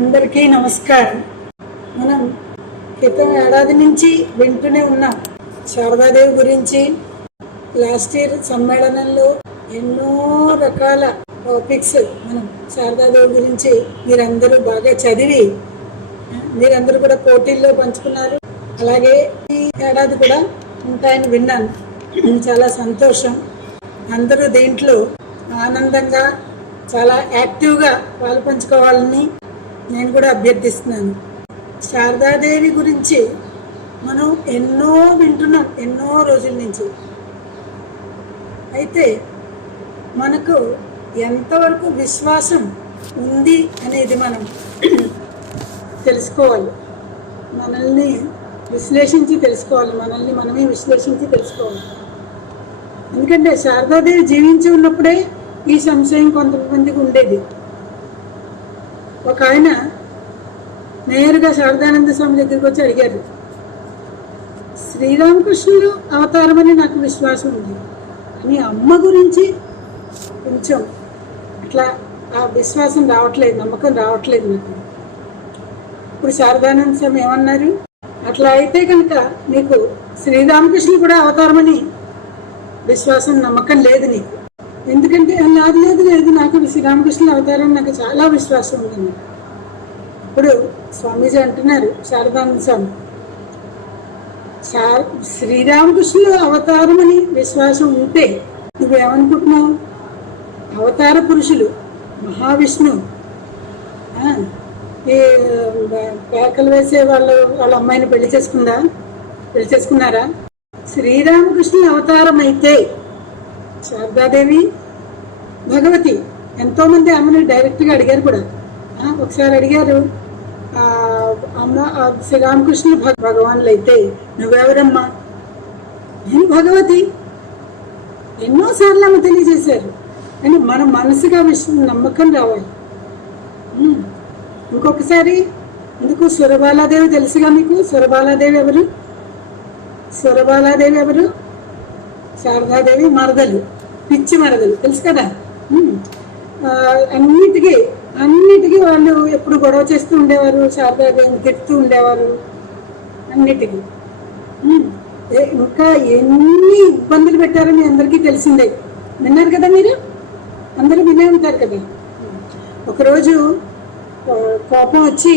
అందరికీ నమస్కారం. మనం క్రితం ఏడాది నుంచి వింటూనే ఉన్నాం శారదాదేవి గురించి. లాస్ట్ ఇయర్ సమ్మేళనంలో ఎన్నో రకాల టాపిక్స్ మనం శారదాదేవి గురించి మీరందరూ బాగా చదివి మీరందరూ కూడా పోటీల్లో పంచుకున్నారు. అలాగే ఈ ఏడాది కూడా ఉంటాయని విన్నాను. చాలా సంతోషం. అందరూ దీంట్లో ఆనందంగా చాలా యాక్టివ్గా పాలు పంచుకోవాలని నేను కూడా అభ్యర్థిస్తున్నాను. శారదాదేవి గురించి మనం ఎన్నో వింటున్నాం ఎన్నో రోజుల నుంచి. అయితే మనకు ఎంతవరకు విశ్వాసం ఉంది అనేది మనం తెలుసుకోవాలి. మనల్ని విశ్లేషించి తెలుసుకోవాలి. మనల్ని మనమే విశ్లేషించి తెలుసుకోవాలి. ఎందుకంటే శారదాదేవి జీవించి ఉన్నప్పుడే ఈ సంశయం కొంతమందికి ఉండేది. ఒక ఆయన నేరుగా శారదానంద స్వామి దగ్గరికి వచ్చి అడిగారు, శ్రీరామకృష్ణుడు అవతారమని నాకు విశ్వాసం ఉంది అని అమ్మ గురించి కొంచెం అట్లా ఆ విశ్వాసం రావట్లేదు, నమ్మకం రావట్లేదు నాకు. ఇప్పుడు శారదానంద స్వామి ఏమన్నారు, అట్లా అయితే కనుక నీకు శ్రీరామకృష్ణుడు కూడా అవతారమని విశ్వాసం నమ్మకం లేదు నీకు. ఎందుకంటే లేదు లేదు నాకు శ్రీరామకృష్ణుల అవతారం నాకు చాలా విశ్వాసం ఉందని. ఇప్పుడు స్వామీజీ అంటున్నారు శారదానంద స్వామి, శ్రీరామకృష్ణుల అవతారం అని విశ్వాసం ఉంటే నువ్వేమనుకుంటున్నావు? అవతార పురుషులు మహావిష్ణు ఈ పేకలు వేసే వాళ్ళ అమ్మాయిని పెళ్లి చేసుకున్నారా? శ్రీరామకృష్ణుల అవతారం అయితే శారదాదేవి భగవతి ఎంతో మంది ఆమెను డైరెక్ట్గా అడిగారు కూడా. ఒకసారి అడిగారు, అమ్మ శ్రీరామకృష్ణులు భగవానులు అయితే నువ్వెవరమ్మా? నేను భగవతి. ఎన్నోసార్లు ఆమె తెలియజేశారు. కానీ మన మనసుగా నమ్మకం రావాలి. ఇంకొకసారి ఎందుకు సురబాలాదేవి తెలుసుగా మీకు? సురబాలాదేవి ఎవరు? శారదాదేవి మరదలు, పిచ్చి మరదలు, తెలుసు కదా. అన్నిటికీ వాళ్ళు ఎప్పుడు గొడవ చేస్తూ ఉండేవారు, శారదాదేవిని తిడుతూ ఉండేవారు అన్నిటికీ. ఇంకా ఎన్ని ఇబ్బందులు పెట్టారో మీ అందరికీ తెలిసిందే. విన్నారు కదా, మీరు అందరూ వినే ఉంటారు కదా. ఒకరోజు కోపం వచ్చి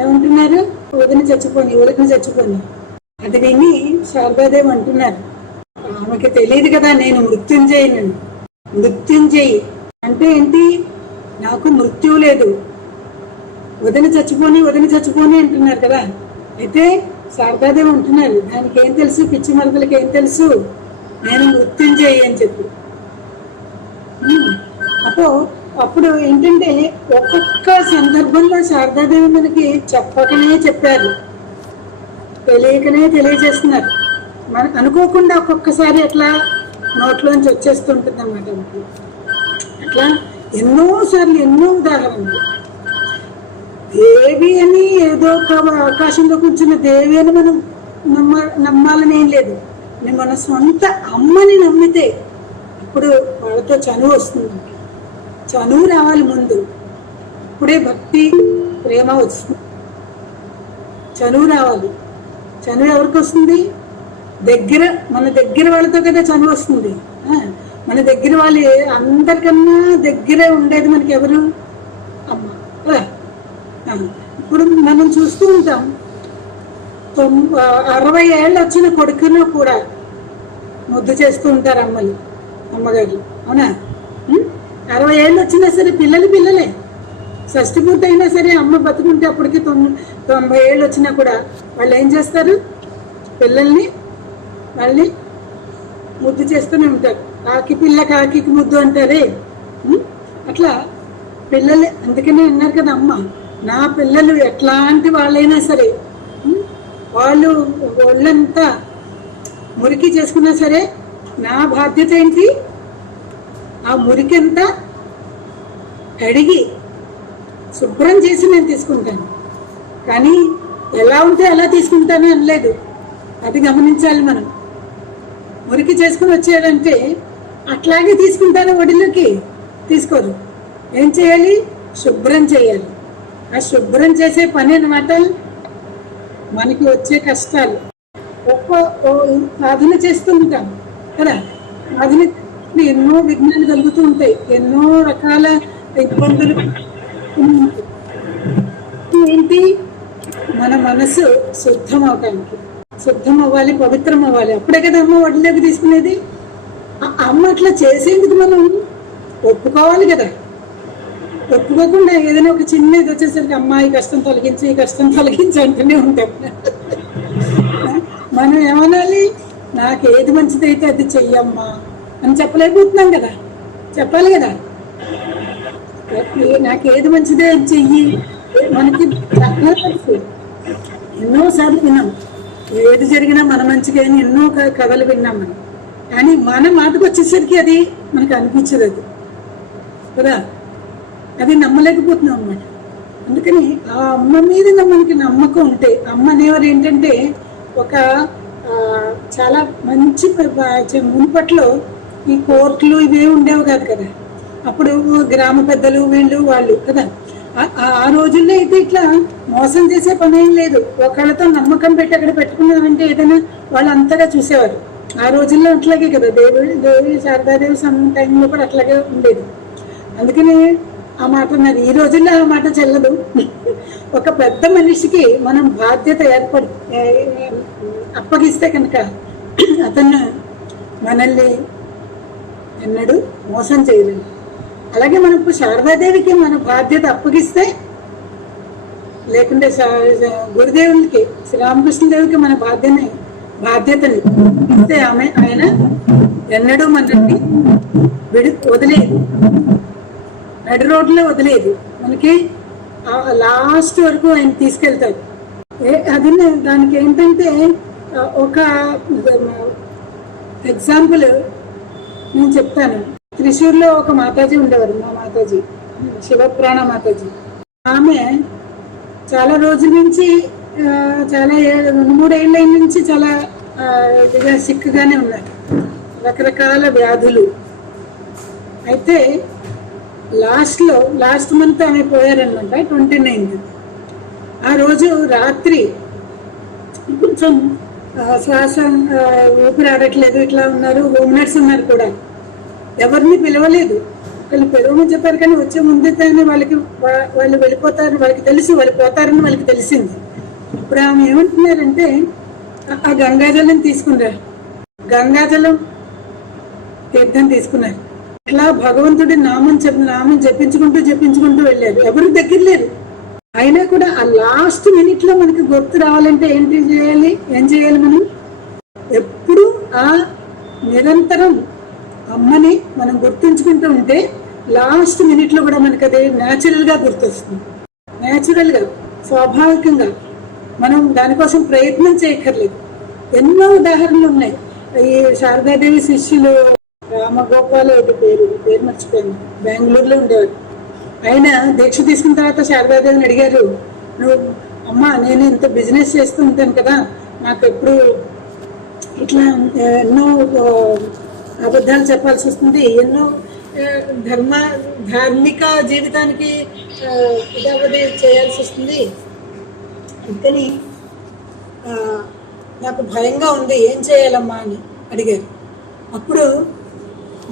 ఏమంటున్నారు, వదిన చచ్చిపోని. అది విని శారదాదేవి అంటున్నారు, ఆమెకి తెలియదు కదా నేను మృత్యుంజయి అంటే ఏంటి? నాకు మృత్యువు లేదు, వదిన చచ్చిపోని అంటున్నారు కదా. అయితే శారదాదేవి అంటున్నారు, దానికి ఏం తెలుసు, పిచ్చి మరదలకి ఏం తెలుసు, నేను మృత్యుంజయి అని చెప్పి. అప్పుడు ఏంటంటే ఒక్కొక్క సందర్భంలో శారదాదేవి మనకి చెప్పకనే చెప్పారు, తెలియకనే తెలియజేస్తున్నారు. మన అనుకోకుండా ఒక్కొక్కసారి అట్లా నోట్లోంచి వచ్చేస్తుంటుంది అన్నమాట. అట్లా ఎన్నోసార్లు ఎన్నో ఉదాహరణలు. దేవి అని ఏదో ఆకాశంలో కూర్చున్న దేవి అని మనం నమ్మాలని ఏం లేదు. మన సొంత అమ్మని నమ్మితే ఇప్పుడు వాళ్ళతో చనువు వస్తుంది. చనువు రావాలి ముందు, ఇప్పుడే భక్తి ప్రేమ వస్తుంది. చనువు రావాలి. చనువు ఎవరికి వస్తుంది? మన దగ్గర వాళ్ళతో కదా చనువు వస్తుంది. మన దగ్గర వాళ్ళు అందరికన్నా దగ్గరే ఉండేది మనకి ఎవరు? అమ్మ కదా. ఇప్పుడు మనం చూస్తూ ఉంటాం, 60 ఏళ్ళు వచ్చిన కొడుకును కూడా ముద్దు చేస్తూ ఉంటారు అమ్మగారు, అవునా? 60 ఏళ్ళు వచ్చినా సరే పిల్లలే. షష్ఠి పూర్తి అయినా సరే అమ్మ బతుకుంటే అప్పటికి 90 ఏళ్ళు వచ్చినా కూడా వాళ్ళు ఏం చేస్తారు? పిల్లల్ని మళ్ళీ ముద్దు చేస్తూనే ఉంటారు. కాకి ముద్దు అంటారే, అట్లా పిల్లలు. అందుకనే అన్నారు కదా, అమ్మ నా పిల్లలు ఎట్లాంటి వాళ్ళైనా సరే వాళ్ళు ఒళ్ళంతా మురికి చేసుకున్నా సరే నా బాధ్యత ఏంటి? ఆ మురికి అంతా కడిగి శుభ్రం చేసి నేను తీసుకుంటాను. కానీ ఎలా ఉంటే అలా తీసుకుంటాను అనలేదు. అది గమనించాలి మనం. మురికి చేసుకుని వచ్చాడంటే అట్లాగే తీసుకుంటారు, ఒడిలోకి తీసుకోరు. ఏం చేయాలి? శుభ్రం చేయాలి. ఆ శుభ్రం చేసే పని అన్నమాట మనకి వచ్చే కష్టాలు. సాధన చేస్తూ ఉంటాం కదా, సాధన ఎన్నో విఘ్నాలు కలుగుతూ ఉంటాయి, ఎన్నో రకాల ఇబ్బందులు. ఏంటి, మన మనసు శుద్ధం అవటానికి, శుద్ధం అవ్వాలి, పవిత్రం అవ్వాలి. అప్పుడే కదా అమ్మ ఒడిలోకి తీసుకునేది. అమ్మ అట్లా చేసేందుకు మనం ఒప్పుకోవాలి కదా. ఒప్పుకోకుండా ఏదైనా ఒక చిన్న ఇది వచ్చేసరికి అమ్మ ఈ కష్టం తొలగించి, ఈ కష్టం తొలగించి అంటూనే ఉంటాం. మనం ఏమనాలి, నాకు ఏది మంచిదైతే అది చెయ్యమ్మా అని చెప్పలేకపోతున్నాం కదా, చెప్పాలి కదా. నాకు ఏది మంచిదే అది చెయ్యి. మనకి ఎన్నోసార్లు విన్నాం, ఏది జరిగినా మన మంచిగా అని ఎన్నో కథలు విన్నాం మనం. కానీ మన మాటకు వచ్చేసరికి అది మనకు అనిపించదు, అది కదా, అది నమ్మలేకపోతున్నాం అన్నమాట. అందుకని ఆ అమ్మ మీద మనకి నమ్మకం ఉంటే, అమ్మ అనేవారు ఏంటంటే ఒక చాలా మంచి మునుపట్లో ఈ కోర్టులు ఇవే ఉండేవి కాదు కదా. అప్పుడు గ్రామ పెద్దలు వీళ్ళు వాళ్ళు కదా. ఆ రోజుల్లో అయితే ఇట్లా మోసం చేసే పని ఏం లేదు. ఒకళ్ళతో నమ్మకం పెట్టి అక్కడ పెట్టుకున్నామంటే ఏదైనా వాళ్ళు అంతగా చూసేవారు. ఆ రోజుల్లో అట్లాగే కదా, దేవి శారదాదేవి టైంలో కూడా అట్లాగే ఉండేది. అందుకని ఆ మాట అన్నారు. ఈ రోజుల్లో ఆ మాట చెల్లదు. ఒక పెద్ద మనిషికి మనం బాధ్యత అప్పగిస్తే కనుక అతను మనల్ని ఎన్నడూ మోసం చేయలేదు. అలాగే మనం శారదాదేవికి మన బాధ్యత అప్పగిస్తే, లేకుంటే గురుదేవునికి శ్రీరామకృష్ణదేవికి మన బాధ్యతని ఇస్తే ఆయన ఎన్నడూ మనల్ని వదిలేదు, నడి రోడ్లో వదిలేదు. మనకి లాస్ట్ వరకు ఆయన తీసుకెళ్తాడు. అది దానికి ఏంటంటే ఒక ఎగ్జాంపుల్ నేను చెప్తాను. త్రిశూర్లో ఒక మాతాజీ ఉండేవారు, మా మాతాజీ, శివప్రాణ మాతాజీ. ఆమె చాలా రోజుల నుంచి, చాలా 2-3 ఏళ్ళ నుంచి చాలా ఇదిగా సిక్గానే ఉన్నారు, రకరకాల వ్యాధులు. అయితే లాస్ట్ మంత్ ఆమె పోయారనమాట, 29th. ఆ రోజు రాత్రి కొంచెం శ్వాస ఊపిరి ఆడట్లేదు, ఇట్లా ఉన్నారు. హోమ్ నర్స్ ఉన్నారు కూడా, ఎవరిని పిలవలేదు. వాళ్ళు పిలవమని చెప్పారు కానీ వచ్చే ముందుతానే వాళ్ళు వెళ్ళిపోతారు, వాళ్ళకి తెలుసు వాళ్ళు పోతారని వాళ్ళకి తెలిసింది. ఇప్పుడు ఆమె ఏమంటున్నారంటే ఆ గంగాజలం తీసుకున్నారు, గంగాజలం తీర్థం తీసుకున్నారు. ఇట్లా భగవంతుడి నామం జపించుకుంటూ వెళ్ళారు. ఎవరు దగ్గర లేరు. అయినా కూడా ఆ లాస్ట్ మినిట్ లో మనకి గుర్తు రావాలంటే ఏం చేయాలి మనం? ఎప్పుడు ఆ నిరంతరం అమ్మని మనం గుర్తుంచుకుంటూ ఉంటే లాస్ట్ మినిట్ లో కూడా మనకి అది న్యాచురల్ గా గుర్తొస్తుంది. న్యాచురల్ గా, స్వాభావికంగా. మనం దానికోసం ప్రయత్నం చేయక్కర్లేదు. ఎన్నో ఉదాహరణలు ఉన్నాయి. ఈ శారదాదేవి శిష్యులు రామగోపాల్ పేరు మర్చిపోయింది, బెంగళూరులో ఉండేవారు. ఆయన దీక్ష తీసుకున్న తర్వాత శారదాదేవిని అడిగారు, నువ్వు అమ్మ నేను ఇంత బిజినెస్ చేస్తూ ఉంటాను కదా, నాకు ఎప్పుడు ఇట్లా ఎన్నో అబద్ధాలు చెప్పాల్సి వస్తుంది, ఎన్నో ధార్మిక జీవితానికి ఇదవది చేయాల్సి వస్తుంది, అందుకని నాకు భయంగా ఉంది, ఏం చేయాలమ్మా అని అడిగారు. అప్పుడు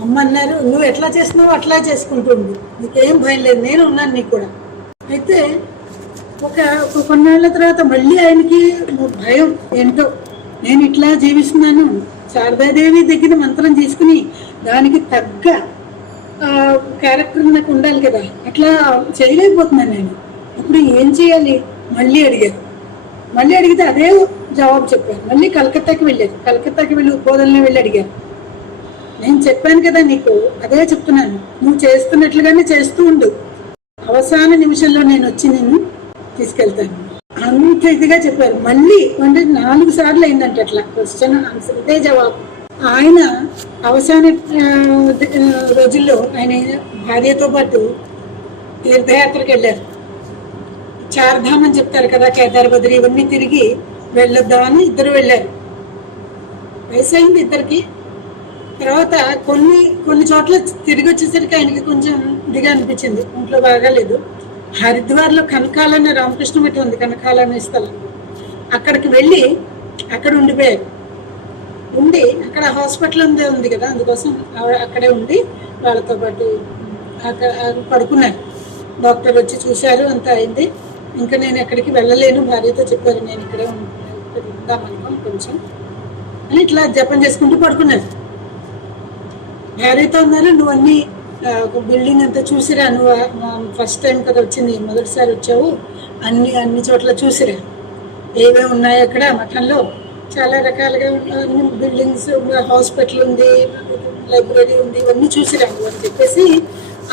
అమ్మ అన్నారు, నువ్వు ఎట్లా చేస్తున్నావు అట్లా చేసుకుంటుండు, నీకేం భయం లేదు, నేను ఉన్నాను నీకు కూడా. అయితే కొన్నాళ్ళ తర్వాత మళ్ళీ ఆయనకి భయం ఏంటో, నేను ఇట్లా జీవిస్తున్నాను, శారదాదేవి దగ్గర మంత్రం తీసుకుని దానికి తగ్గ క్యారెక్టర్ నాకు ఉండాలి కదా, అట్లా చేయలేకపోతున్నాను నేను. అప్పుడు ఏం చేయాలి? మళ్ళీ అడిగితే అదే జవాబు చెప్పారు. మళ్ళీ కలకత్తాకి వెళ్ళి ఉద్బోధనలో వెళ్ళి అడిగారు. నేను చెప్పాను కదా నీకు, అదే చెప్తున్నాను, నువ్వు చేస్తున్నట్లుగానే చేస్తూ ఉండు, అవసాన నిమిషంలో నేను వచ్చి నేను తీసుకెళ్తాను. అంత ఇదిగా చెప్పారు. మళ్ళీ అంటే 4 సార్లు అయిందంట అట్లా క్వశ్చన్ ఆన్సర్, ఇదే జవాబు. ఆయన అవసాన రోజుల్లో ఆయన భార్యతో పాటు తీర్థయాత్రకు వెళ్ళారు. 4 ధామ్ అని చెప్తారు కదా, కేదార్ బద్రీ ఇవన్నీ తిరిగి వెళ్ళొద్దామని ఇద్దరు వెళ్ళారు. వయసైంది ఇద్దరికి. తర్వాత కొన్ని చోట్ల తిరిగి వచ్చేసరికి ఆయనకి కొంచెం ఇదిగా అనిపించింది, ఇంట్లో బాగాలేదు. హరిద్వార్లో కనకాలనే రామకృష్ణ మఠం ఉంది, కనకాలనే స్థలం. అక్కడికి వెళ్ళి అక్కడ ఉండిపోయారు. ఉండి అక్కడ హాస్పిటల్ ఉంది కదా, అందుకోసం అక్కడే ఉండి వాళ్ళతో పాటు అక్కడ పడుకున్నారు. డాక్టర్ వచ్చి చూశారు, అంత అయింది. ఇంకా నేను ఎక్కడికి వెళ్ళలేను, భార్యతో చెప్పారు నేను ఇక్కడే ఉందామనుకో కొంచెం అని, ఇట్లా జపం చేసుకుంటూ పడుకున్నారు. భార్యతో ఉన్నారు, నువ్వు అన్ని బిల్డింగ్ అంతా చూసిరా, నువ్వు ఫస్ట్ టైం కదా వచ్చింది, మొదటిసారి వచ్చావు, అన్ని చోట్ల చూసిరా, ఏవే ఉన్నాయి అక్కడ మఠంలో, చాలా రకాలుగా బిల్డింగ్స్, హాస్పిటల్ ఉంది, లైబ్రరీ ఉంది, ఇవన్నీ చూసిరాను అని చెప్పేసి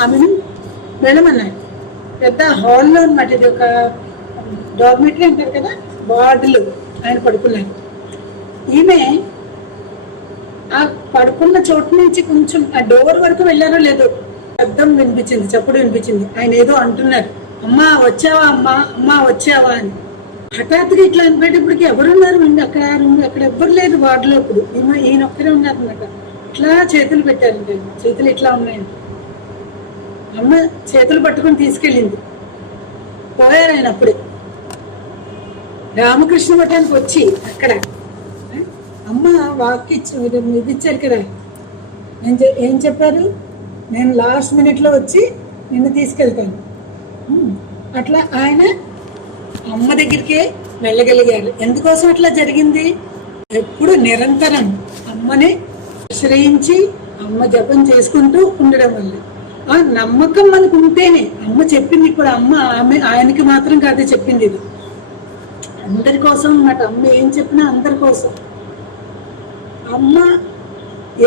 ఆమెను వెళ్ళమన్నారు. పెద్ద హాల్లో అనమాట, ఇది ఒక డార్మిటరీ అంటారు కదా, వార్డులు ఆయన పడుకున్నారు. ఈమె ఆ పడుకున్న చోటు నుంచి కొంచెం ఆ డోర్ వరకు వెళ్ళారో లేదో శబ్దం వినిపించింది, చప్పుడు వినిపించింది. ఆయన ఏదో అంటున్నారు, అమ్మా వచ్చావా, అమ్మా వచ్చావా అని. హఠాత్తుగా ఇట్లా అనిపేటప్పటికి ఎవరున్నారు అక్కడ, అక్కడ ఎవ్వరు లేదు వార్డులో. ఇప్పుడు ఈయన ఒక్కరే ఉన్నారు అనమాట. ఇట్లా చేతులు పెట్టారంటే, చేతులు ఇట్లా ఉన్నాయండి. అమ్మ చేతులు పట్టుకొని తీసుకెళ్ళింది. పోయారు ఆయన అప్పుడే రామకృష్ణ మఠానికి వచ్చి అక్కడ అమ్మ వాక్ ఇది ఇచ్చారు కదా, ఏం చెప్పారు, నేను లాస్ట్ మినిట్లో వచ్చి నిన్ను తీసుకెళ్తాను. అట్లా ఆయన అమ్మ దగ్గరికే వెళ్ళగలిగారు. ఎందుకోసం అట్లా జరిగింది? ఎప్పుడు నిరంతరం అమ్మని ఆశ్రయించి అమ్మ జపం చేసుకుంటూ ఉండడం వల్ల. ఆ నమ్మకం మనకు ఉంటేనే, అమ్మ చెప్పింది ఇప్పుడు, ఆయనకి మాత్రం కాదు చెప్పింది, ఇది అందరి కోసం అన్నమాట. అమ్మ ఏం చెప్పినా అందరి కోసం. అమ్మ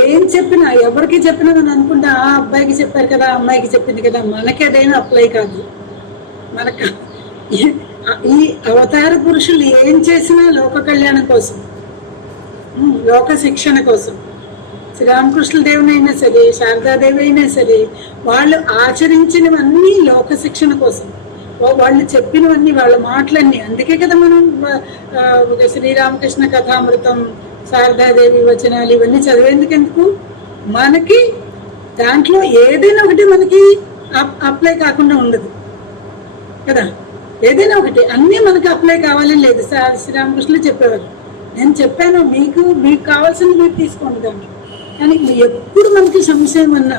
ఏం చెప్పినా, ఎవరికి చెప్పినా మనం అనుకుంటా ఆ అబ్బాయికి చెప్పారు కదా, అమ్మాయికి చెప్పింది కదా, మనకి అదైనా అప్లై కాదు. మనకు ఈ అవతార పురుషులు ఏం చేసినా లోక కళ్యాణం కోసం, లోక శిక్షణ కోసం. శ్రీరామకృష్ణ దేవుని అయినా సరే, శారదాదేవి అయినా సరే, వాళ్ళు ఆచరించినవన్నీ లోక శిక్షణ కోసం. వాళ్ళు చెప్పినవన్నీ, వాళ్ళ మాటలన్నీ. అందుకే కదా మనం శ్రీరామకృష్ణ కథామృతం, శారదాదేవి వచనాలు ఇవన్నీ చదివేందుకు. మనకి దాంట్లో ఏదైనా ఒకటి మనకి అప్లై కాకుండా ఉండదు కదా. ఏదైనా ఒకటి, అన్నీ మనకి అప్లై కావాలని లేదు. శ్రీరామకృష్ణులు చెప్పేవారు, నేను చెప్పాను మీకు కావాల్సింది మీరు తీసుకోండి దాంట్లో. కానీ ఎప్పుడు మనకి సంశయం అన్నా,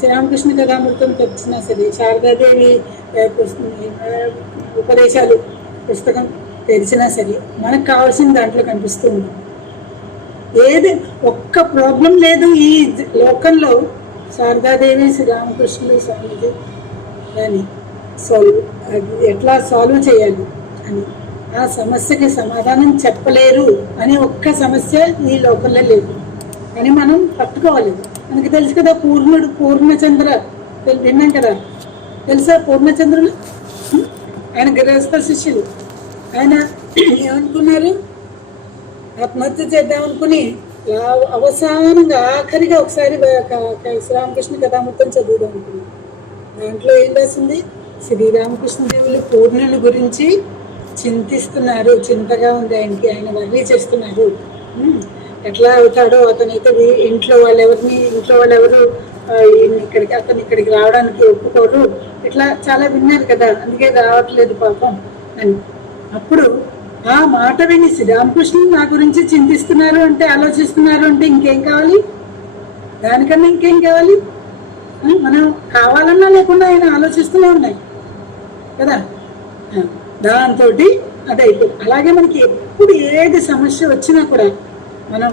శ్రీరామకృష్ణ కథామృతం తెచ్చినా సరే, శారదాదేవి ఉపదేశాలు పుస్తకం తెరిచినా సరే, మనకు కావాల్సిన దాంట్లో కనిపిస్తూ ఉంది. ఏది ఒక్క ప్రాబ్లం లేదు ఈ లోకంలో శారదాదేవి శ్రీరామకృష్ణులు స్వామిజీ అని ఎట్లా సాల్వ్ చేయాలి అని, ఆ సమస్యకి సమాధానం చెప్పలేరు అని ఒక్క సమస్య ఈ లోకంలో లేదు. అని మనం పట్టుకోవాలి. మనకి తెలుసు కదా, పూర్ణచంద్ర విన్నాం కదా, తెలుసా పూర్ణచంద్రులు? ఆయన గృహస్థ శిష్యులు. ఆయన ఏమనుకున్నారు, ఆత్మహత్య చేద్దామనుకుని అవసానంగా ఆఖరిగా ఒకసారి శ్రీరామకృష్ణ కథామృతం చదువుదాం అనుకున్నారు. దాంట్లో ఏం రాసింది, శ్రీరామకృష్ణదేవులు పూర్ణుల గురించి చింతిస్తున్నారు, చింతగా ఉంది ఆయనకి, ఆయన వర్రీ చేస్తున్నారు. ఎట్లా అవుతాడో, అతనైతే ఇంట్లో వాళ్ళెవరు అతను ఇక్కడికి రావడానికి ఒప్పుకోరు, ఇట్లా చాలా విన్నారు కదా, అందుకే రావట్లేదు పాపం అని. అప్పుడు ఆ మాట విని శ్రీరామకృష్ణుడు నా గురించి చింతిస్తున్నారు అంటే, ఆలోచిస్తున్నారు అంటే ఇంకేం కావాలి? దానికన్నా ఇంకేం కావాలి? మనం కావాలన్నా లేకుండా ఆయన ఆలోచిస్తూనే ఉన్నాయి కదా. దాంతో అది అయిపోయింది. అలాగే మనకి ఎప్పుడు ఏది సమస్య వచ్చినా కూడా మనం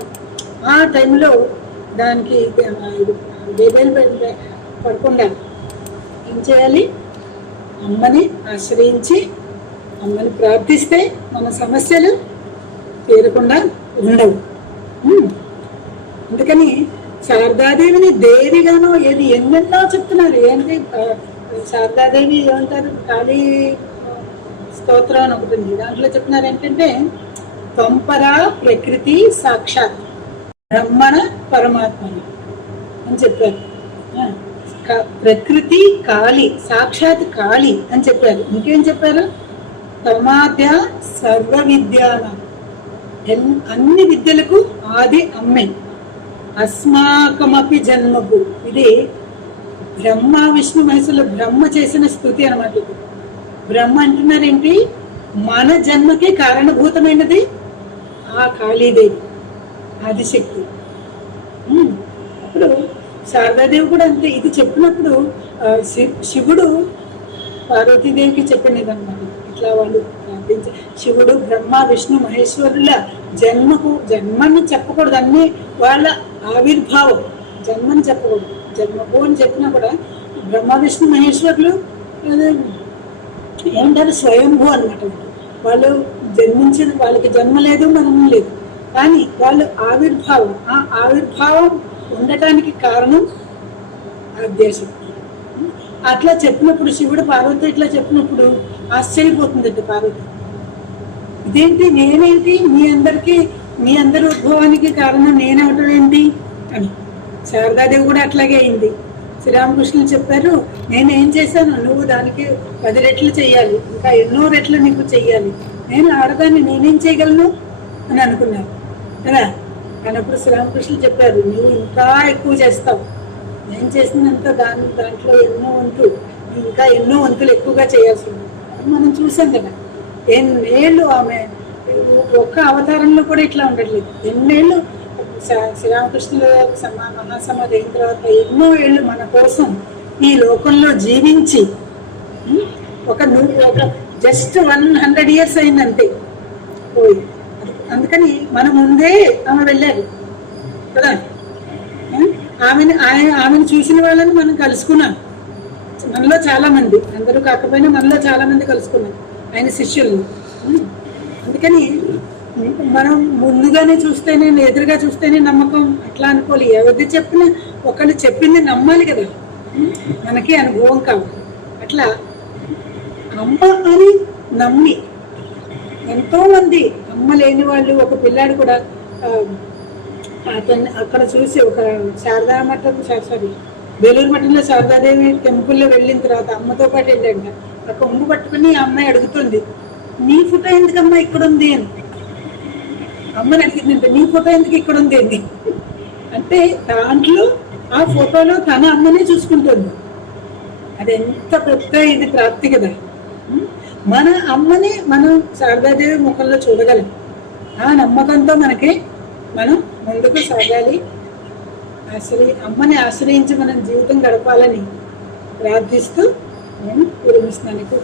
ఆ టైంలో దానికి బేబేలు పడకుండా ఏం చేయాలి, అమ్మని ఆశ్రయించి అమ్మని ప్రార్థిస్తే మన సమస్యలు తీరకుండా ఉండవు. అందుకని శారదాదేవిని దేవిగానో ఎన్నెన్నో చెప్తున్నారు. ఏంటి శారదాదేవి ఏమంటారు, కాళీ స్తోత్రం అని ఒకటి ఉంది, దాంట్లో చెప్తున్నారు ఏంటంటే, త్వంపరా ప్రకృతి సాక్షాత్ బ్రహ్మణ పరమాత్మని అని చెప్పారు. ప్రకృతి కాళి, సాక్షాత్ కాళి అని చెప్పారు. ఇంకేం చెప్పారు, తమాద్య సర్వ విద్యాన, అన్ని విద్యలకు ఆది అమ్మే, అస్మాకమపి జన్మకు, ఇది బ్రహ్మ విష్ణు మహేశ్వరులు బ్రహ్మ చేసిన స్థుతి అనమాట ఇది. బ్రహ్మ అంటున్నారేంటి, మన జన్మకి కారణభూతమైనది ఆ కాళీదేవి ఆదిశక్తి. అప్పుడు శారదాదేవి కూడా అంతే. ఇది చెప్పినప్పుడు శివుడు పార్వతీదేవికి చెప్పినది అనమాట. ఇట్లా వాళ్ళు ప్రార్థించే శివుడు బ్రహ్మ విష్ణు మహేశ్వరుల జన్మని చెప్పకూడదు, అన్ని వాళ్ళ ఆవిర్భావం, జన్మని చెప్పకూడదు. జన్మకు అని చెప్పినా కూడా బ్రహ్మ విష్ణు మహేశ్వరులు ఏమంటారు, స్వయంభూ అనమాట. వాళ్ళు జన్మించిన, వాళ్ళకి జన్మ లేదు, మనము లేదు, కానీ వాళ్ళు ఆవిర్భావం. ఆ ఆవిర్భావం ఉండటానికి కారణం ఆద్యాశక్తి. అట్లా చెప్పినప్పుడు శివుడు పార్వతి ఇట్లా చెప్పినప్పుడు ఆశ్చర్యపోతుందండి పార్వతి. ఇదేంటి, నేనేంటి, మీ అందరి ఉద్భవానికి కారణం నేనవటం ఏంటి అని. శారదాదేవి కూడా అట్లాగే అయింది. శ్రీరామకృష్ణులు చెప్పారు, నేనేం చేశాను, నువ్వు దానికి 10 రెట్లు చెయ్యాలి, ఇంకా ఎన్నో రెట్లు నీకు చెయ్యాలి, నేను ఆడదాన్ని నేనేం చేయగలను అని అనుకున్నారు కదా. అన్నప్పుడు శ్రీరామకృష్ణులు చెప్పారు, నువ్వు ఇంకా ఎక్కువ చేస్తావు, నేను చేసినంత దాంట్లో ఎన్నో వంతులు, ఇంకా ఎన్నో వంతులు ఎక్కువగా చేయాల్సి ఉంది అని మనం చూసాం కదా. ఎన్నేళ్ళు ఆమె ఒక్క అవతారంలో కూడా ఇట్లా ఉండట్లేదు. ఎన్నేళ్ళు శ్రీరామకృష్ణుల మహాసమాధి అయిన తర్వాత ఎన్నో ఏళ్ళు మన కోసం ఈ లోకంలో జీవించి ఒక జస్ట్ 100 years అయిందంతే పోయి. అందుకని మన ముందే ఆమె వెళ్ళారు కదా. ఆమెను చూసిన వాళ్ళని మనం కలుసుకున్నాం. మనలో చాలా మంది, అందరూ కాకపోయినా మనలో చాలా మంది కలుసుకున్నాం ఆయన శిష్యుల్ని. అందుకని మనం ముందుగానే చూస్తేనే, ఎదురుగా చూస్తేనే నమ్మకం అట్లా అనుకోవాలి. ఎవరిది చెప్పినా ఒకళ్ళు చెప్పింది నమ్మాలి కదా, మనకి అనుభవం కావాలి. అట్లా అమ్మ అని నమ్మి ఎంతో మంది, అమ్మ లేని వాళ్ళు, ఒక పిల్లాడు కూడా అతన్ని అక్కడ చూసి, ఒక శారదా మఠం బేలూరు మఠంలో శారదాదేవి టెంపుల్లో వెళ్ళిన తర్వాత అమ్మతో పాటు వెళ్ళాడు. ఆ కొమ్ము పట్టుకుని ఆ అమ్మాయి అడుగుతుంది, నీ ఫోటో ఎందుకమ్మా ఇక్కడ ఉంది అని. అమ్మని అడిగిందంటే, నీ ఫోటో ఎందుకు ఇక్కడ ఉంది అని. అంటే దాంట్లో ఆ ఫోటోలో తన అమ్మనే చూసుకుంటుంది. అది ఎంత పెద్ద ఇది ప్రాప్తి కదా. మన అమ్మని మనం శారదాదేవి ముఖంలో చూడగలం. ఆ నమ్మకంతో మనం ముందుకు సాగాలి. అమ్మని ఆశ్రయించి మనం జీవితం గడపాలని ప్రార్థిస్తూ నేను విరమిస్తున్నాను.